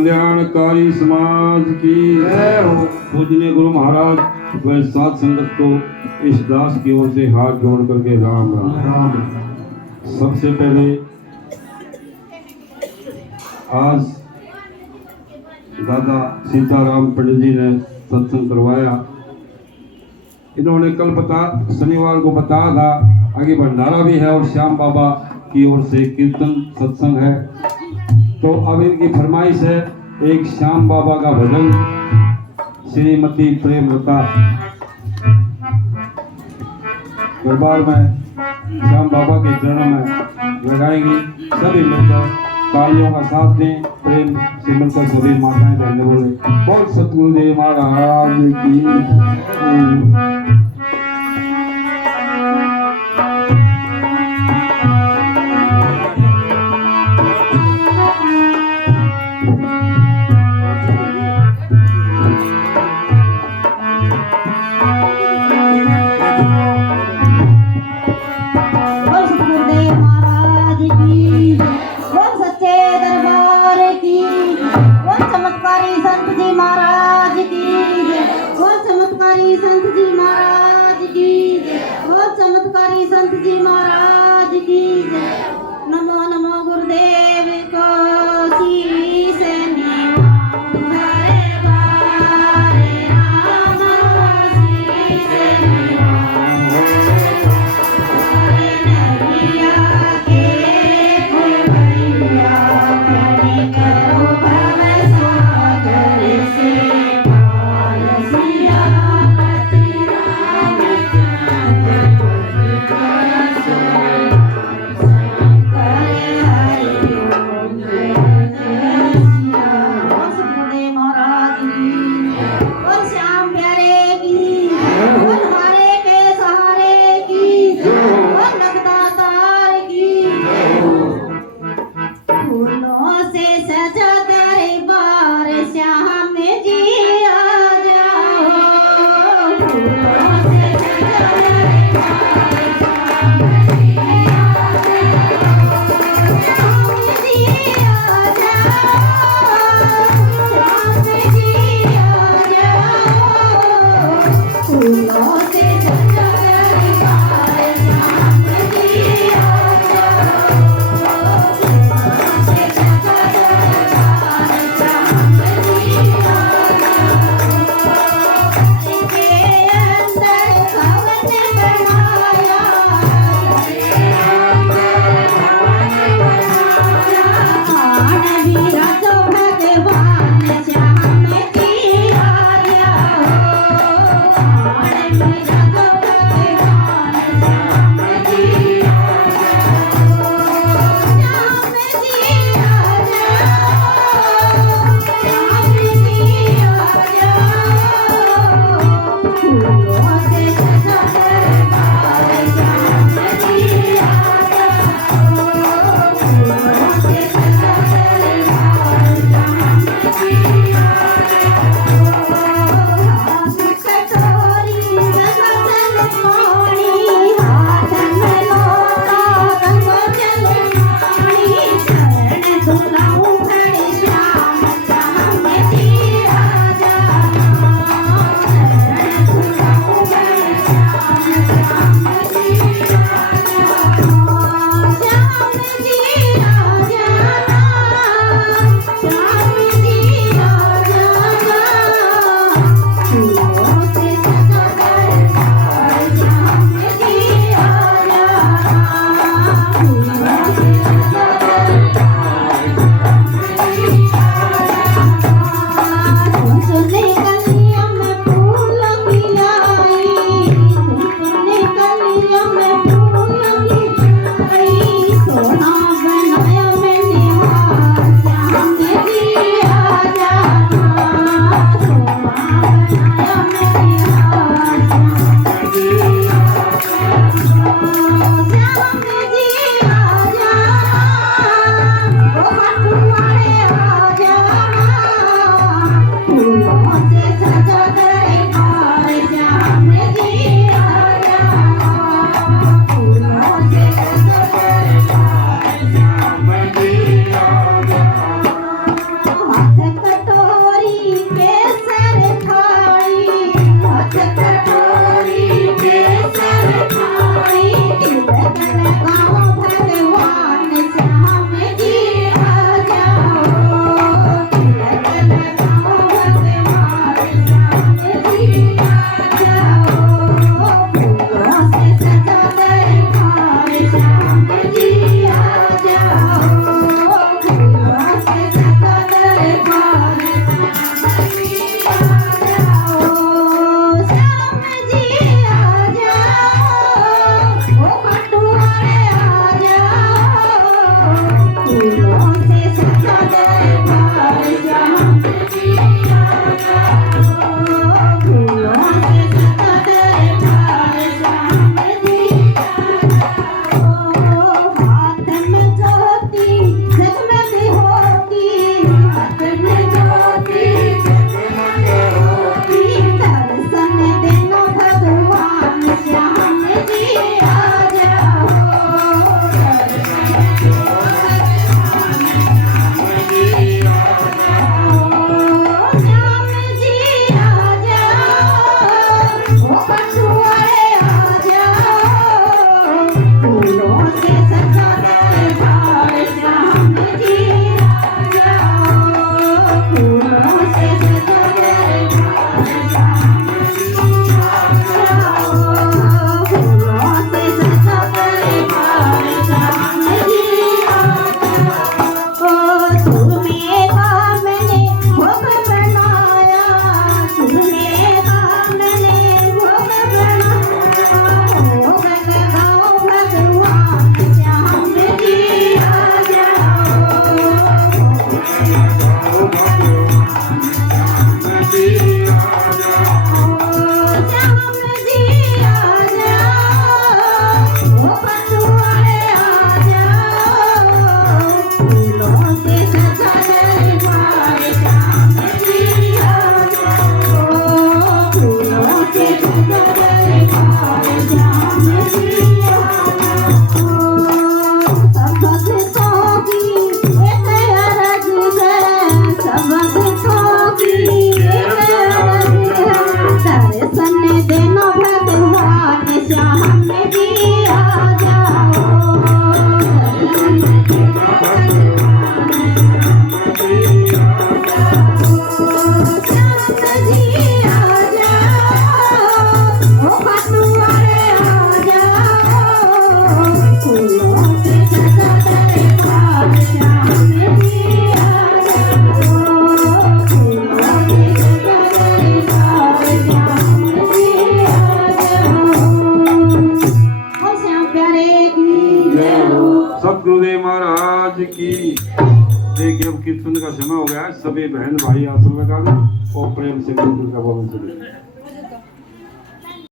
कल्याणकारी समाज की जय हो। पूजनीय गुरु महाराज व साथ संगत को इस दास की ओर से हाथ जोड़ करके राम राम। सबसे पहले आज दादा सीताराम पंडित जी ने सत्संग करवाया। इन्होंने कल शनिवार को बताया था आगे भंडारा भी है और श्याम बाबा की ओर से कीर्तन सत्संग है। तो अब इनकी फरमाइश है एक श्याम बाबा का भजन श्रीमती प्रेमलता दरबार में श्याम बाबा के चरणों में लगाएंगे। सभी मिलकर तालियों का साथ दें, प्रेम से मिलकर सभी माताएं बहने बोले बोल सतगुरुदेव महाराज की। Bye. गुरुदेव महाराज की। देखिए अब कीर्तन का समय हो गया है, सभी बहन भाई आसन लगा दें और प्रेम से कीर्तन का बोलन सुनिए।